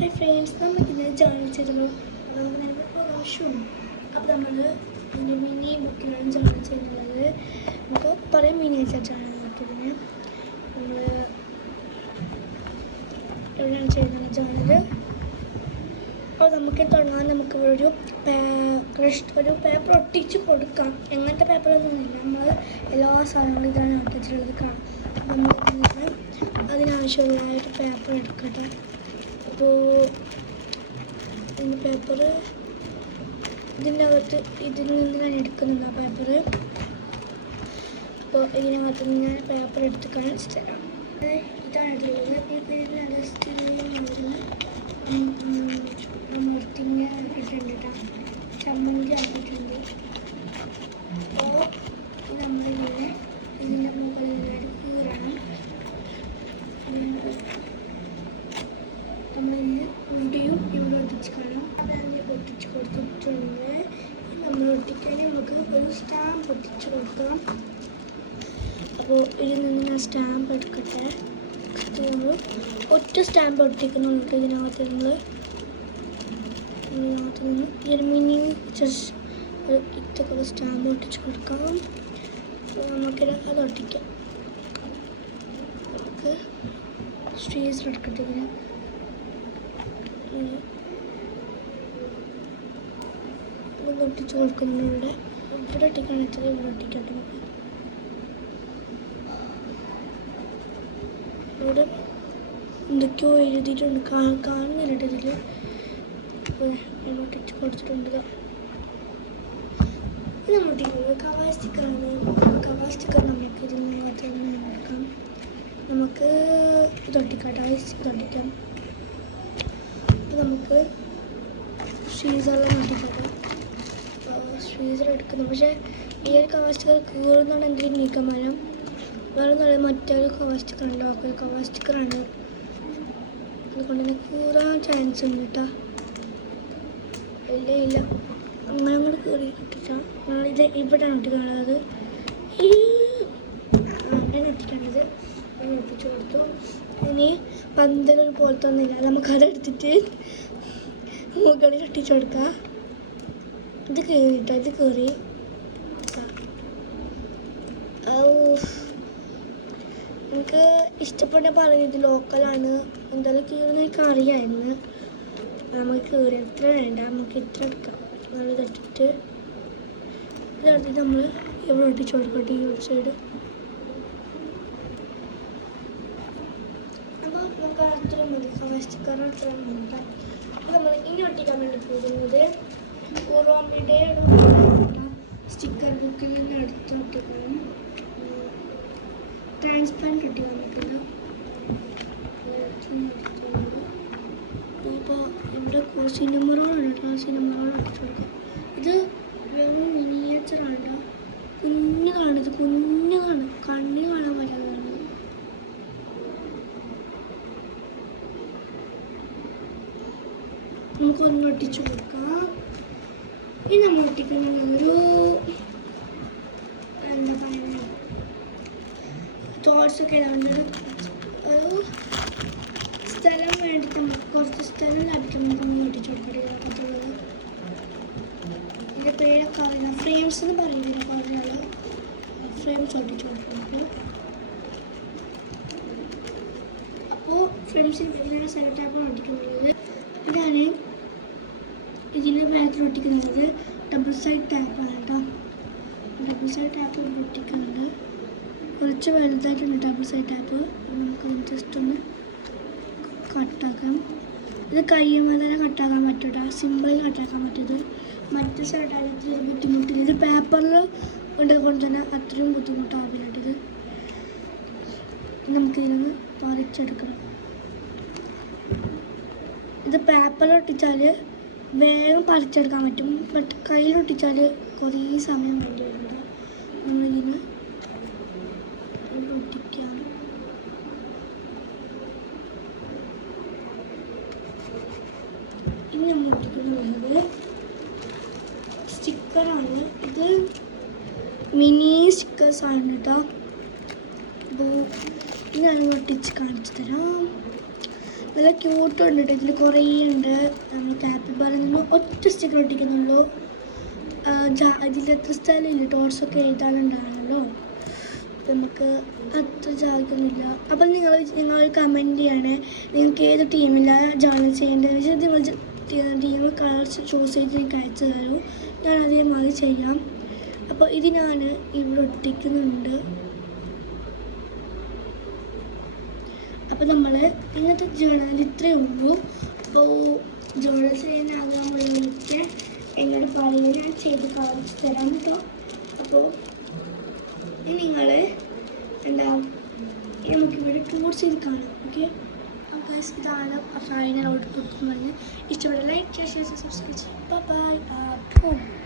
Hi friends, നമുക്കിന്ന് journal ചെയ്തല്ലോ. നമുക്ക് പ്രാവശ്യവും അപ്പോൾ നമ്മൾ മിനി ബുക്കിലാണ് ജേർണൽ ചെയ്യുന്നത്. നമുക്ക് കുറേ മിനിയേച്ചറാണ് നമുക്കിതിന് നമ്മൾ എവിടെയാണ് ചെയ്യുന്നത് ജേർണൽ. അപ്പോൾ നമുക്ക് തുടങ്ങാൻ നമുക്ക് ഒരു പേപ്പർ ഒട്ടിച്ച് കൊടുക്കാം. എങ്ങനത്തെ പേപ്പറൊന്നുമില്ല, നമ്മൾ എല്ലാ സാധനങ്ങളും ഇതാണ് ഒട്ടിച്ചിട്ടുള്ളത് കാണാം. അപ്പോൾ നമുക്ക് അതിനാവശ്യമുള്ളതായിട്ട് പേപ്പർ എടുക്കട്ടെ. അപ്പോൾ പേപ്പർ ഇതിൻ്റെ അകത്ത് ഇതിൽ നിന്ന് ഞാൻ എടുക്കുന്നുണ്ട് ആ പേപ്പർ. അപ്പോൾ ഇതിനകത്ത് നിന്ന് ഞാൻ പേപ്പർ എടുത്ത് കാണിച്ചു തരാം. ഇതാണ് ഇതുള്ളത്. ഇതിൻ്റെ ജസ്റ്റ് മുറത്തിൻ്റെ ആക്കിയിട്ടുണ്ട് കേട്ടോ, ചമ്മന്തി ആക്കിയിട്ടുണ്ട്. അപ്പോൾ നമ്മളിങ്ങനെ ഇതിൻ്റെ മുകളിലായിട്ട് കീറണം. നമ്മളിത് ഇവിടെയും ഇവിടെ ഒട്ടിച്ച് കാണാം. അതങ്ങനെ പൊട്ടിച്ച് കൊടുത്തിട്ടുണ്ട്. നമ്മൾ ഒട്ടിക്കാൻ നമുക്ക് ഒരു സ്റ്റാമ്പ് ഒട്ടിച്ച് കൊടുക്കാം. അപ്പോൾ ഇതിൽ നിന്ന് ഞാൻ സ്റ്റാമ്പ് എടുക്കട്ടെ. നമ്മൾ ഒറ്റ സ്റ്റാമ്പ് ഒട്ടിക്കുന്നുണ്ട്. ഇതിനകത്ത് നിന്ന് ഒരു മിനി ഇതൊക്കെ സ്റ്റാമ്പ് ഒട്ടിച്ച് കൊടുക്കാം. നമുക്കിത് അത് ഒട്ടിക്കാം. നമുക്ക് സ്ട്രീസർ എടുക്കട്ടെ. ഇതിന് ഒട്ടിച്ച് കൊടുക്കുന്നുണ്ട്. ഇവിടെ ഒട്ടിക്കാന്ന് വെച്ചാൽ ഇവിടെ ഒട്ടിക്കട്ടെ. നമുക്ക് ഇവിടെ എന്തൊക്കെയോ എഴുതിയിട്ടുണ്ട്, കാണുന്നില്ല ഇതിൽ. ഒട്ടിച്ച് കൊടുത്തിട്ടുണ്ട്. നമ്മൾ ഒട്ടിക്കുന്നത് കവാ സ്റ്റിക്കറാണ്. കവാ സ്റ്റിക്കർ നമുക്ക് ഇതിൽ നിന്നകത്ത് എടുക്കാം. നമുക്ക് ഇതൊട്ടിക്കാട്ടെ, ഇതൊട്ടിക്കാം. നമുക്ക് ശ്രീസറെല്ലാം ഒട്ടിക്കാം. ശ്രീസർ എടുക്കുന്നു. പക്ഷേ ഈ ഒരു കവാ സ്റ്റിക്കർ കീറുന്നാണ് എൻ്റെ ഒരു നിഗമനം. വേറെ നല്ല മറ്റൊരു കവാ സ്റ്റിക്കർ ഉണ്ടാക്കും. കവാ സ്റ്റിക്കറാണ്, അതുകൊണ്ട് തന്നെ കീറാൻ ചാൻസ് ഉണ്ട് കേട്ടോ. ഇല്ല അങ്ങനെ അങ്ങോട്ട് കയറി ഒട്ടിച്ചാൽ ഇത് ഇവിടെയാണ് ഒട്ടിക്കാനുള്ളത്. അങ്ങനെ ഒട്ടിക്കേണ്ടത് അങ്ങനെ ഒട്ടിച്ചു കൊടുത്തു. ഇനി പന്തൽ പോലത്തെ ഒന്നുമില്ല, നമുക്കതെടുത്തിട്ട് മുകളിൽ ഒട്ടിച്ചു കൊടുക്കാം. ഇത് കയറിട്ടോ, ഇത് കയറി. എനിക്ക് ഇഷ്ടപ്പെട്ട പറയുന്നത് ഇത് ലോക്കലാണ്. എന്തായാലും കീറുന്ന എനിക്ക് അറിയാമായിരുന്നു. നമുക്ക് കീറി എത്ര വേണ്ട, നമുക്ക് ഇത്ര എടുക്കാം. നമ്മളിതിട്ടിട്ട് ഇതെടുത്തിട്ട് നമ്മൾ ഇവിടെ ഒട്ടിച്ച് കൊടുക്കട്ടെ, ഈ ഒരു സൈഡ്. അപ്പോൾ നമുക്ക് അത്ര മതി, കവസ്റ്റിക്കാരൻ അത്ര മതി. നമ്മൾ ഇനി ഒട്ടിക്കാൻ വേണ്ടി പോകുന്നത് ഉറോമിയുടെ സ്റ്റിക്കർ ബുക്കിൽ നിന്ന് എടുത്ത് ഒട്ടിക്കണം. ട്രാൻസ്പെറൻറ്റ് ഒട്ടിക്കാൻ പറ്റില്ല. ഇപ്പോൾ ഇവിടെ സിനിമറോളാണ് കേട്ടോ, സിനിമറോൾ ഒട്ടിച്ചു കൊടുക്കാം. ഇത് വെറും മിനിയേച്ചറാണ് കേട്ടോ, കുഞ്ഞതാണ്. ഇത് കുഞ്ഞതാണ്, കണ്ണിന് കാണാൻ പറ്റാത്തതാണ്. നമുക്കൊന്ന് ഒട്ടിച്ചു കൊടുക്കാം. ഇനി നമ്മൾ ഒട്ടിക്കുന്നത് എന്താ പറയുക, തോട്ട്സൊക്കെ ഏതാണ്ട് ഒരു സ്ഥലം വേണ്ടിയിട്ട് നമുക്ക് കുറച്ച് സ്ഥലം ലഭിക്കും. നമുക്ക് ഒട്ടിച്ചു കൊടുക്കേണ്ടത്. ഇതിൻ്റെ പേരൊക്കെ അറിയില്ല, ഫ്രെയിംസ് എന്ന് പറയുന്നതിനൊക്കെ അറിയാലോ. ഫ്രെയിംസ് ഒട്ടിച്ചു കൊടുക്കുന്നത്. അപ്പോൾ ഫ്രെയിംസിന് ഇതിലാണ് സെലോ ടേപ്പാണ് ഒട്ടിക്കുന്നത്. ഇതാണ് ഇതിൻ്റെ ബാക്കിൽ ഒട്ടിക്കുന്നത്. ഡബിൾ സൈഡ് ടാപ്പാണ് കേട്ടോ. ഡബിൾ സൈഡ് ടാപ്പ് ഒട്ടിക്കുന്നുണ്ട്. കുറച്ച് വലുതായിട്ടുണ്ട് ഡബിൾ സൈഡ് ടാപ്പ്. നമുക്ക് ജസ്റ്റ് ഒന്ന് കട്ടാക്കാം. ഇത് കയ്യുമ്പോൾ തന്നെ കട്ടാക്കാൻ പറ്റും കേട്ടോ, സിമ്പിളിൽ കട്ടാക്കാൻ പറ്റിയത്. മറ്റു സൈഡായിട്ട് ബുദ്ധിമുട്ടില്ല. ഇത് പേപ്പറിൽ കൊണ്ടുകൊണ്ട് തന്നെ അത്രയും ബുദ്ധിമുട്ടാവില്ലാട്ടത്. നമുക്കിതിനൊന്ന് പറിച്ചെടുക്കണം. ഇത് പേപ്പറിൽ ഒട്ടിച്ചാൽ വേഗം പറിച്ചെടുക്കാൻ പറ്റും. ബട്ട് കയ്യിലൊട്ടിച്ചാൽ കുറേ സമയം വേണ്ടി വരുന്നുണ്ട്. നമ്മളിതിന് ഒട്ടിക്കാം. ഇനി നമ്മൾ ഒട്ടിക്കുന്നത് സ്റ്റിക്കറാണ്. ഇത് മിനി സ്റ്റിക്കേഴ്സാണ് കേട്ടോ. അപ്പോൾ ഇതാണ് ഒട്ടിച്ച് കാണിച്ചു തരാം. നല്ല ക്യൂട്ടുണ്ട് കേട്ടോ. ഇതിൽ കുറേ ഉണ്ട്. നമ്മൾ കാപ്പിബാറിൽ നിന്ന് ഒറ്റ സ്റ്റിക്കർ ഒട്ടിക്കുന്നുള്ളൂ. ഇതിൽ എത്ര സ്ഥലമില്ല, ഡോട്ട്സൊക്കെ എഴുതാനുണ്ടാണല്ലോ. നമുക്ക് അത്ര ജാഗ്രതയൊന്നുമില്ല. അപ്പം നിങ്ങൾ കമൻറ്റ് ചെയ്യണേ നിങ്ങൾക്ക് ഏത് ടീമിലാണ് ജോയിൻ ചെയ്യേണ്ടത് വെച്ചാൽ നിങ്ങൾ ടീം കളേഴ്സ് ചൂസ് ചെയ്ത് എനിക്ക് അയച്ചു തരൂ. ഞാൻ അതേമാതിരി ചെയ്യാം. അപ്പോൾ ഇത് ഞാൻ ഇവിടെ ഒട്ടിക്കുന്നുണ്ട്. അപ്പോൾ നമ്മൾ ഇന്നത്തെ ജേണൽ ഇത്രയേ ഉള്ളൂ. അപ്പോൾ ജേണൽ ചെയ്യാൻ ആഗ്രഹമുള്ളവർക്ക് എന്നോട് പറയുന്നത് ഞാൻ ചെയ്ത് കാണിച്ച് തരാം കേട്ടോ. അപ്പോൾ നിങ്ങൾ എന്താ നമുക്കിവിടെ ടൂർസ് ചെയ്ത് കാണാം. ഓക്കെ, ഇതാണ് ഫൈനൽ ഔട്ട്പുട്ട് എന്ന് പറഞ്ഞ് ഇഷ്ടപ്പെട്ട ലൈക്ക് ഷെയർ സബ്സ്ക്രൈബ്. ബൈ.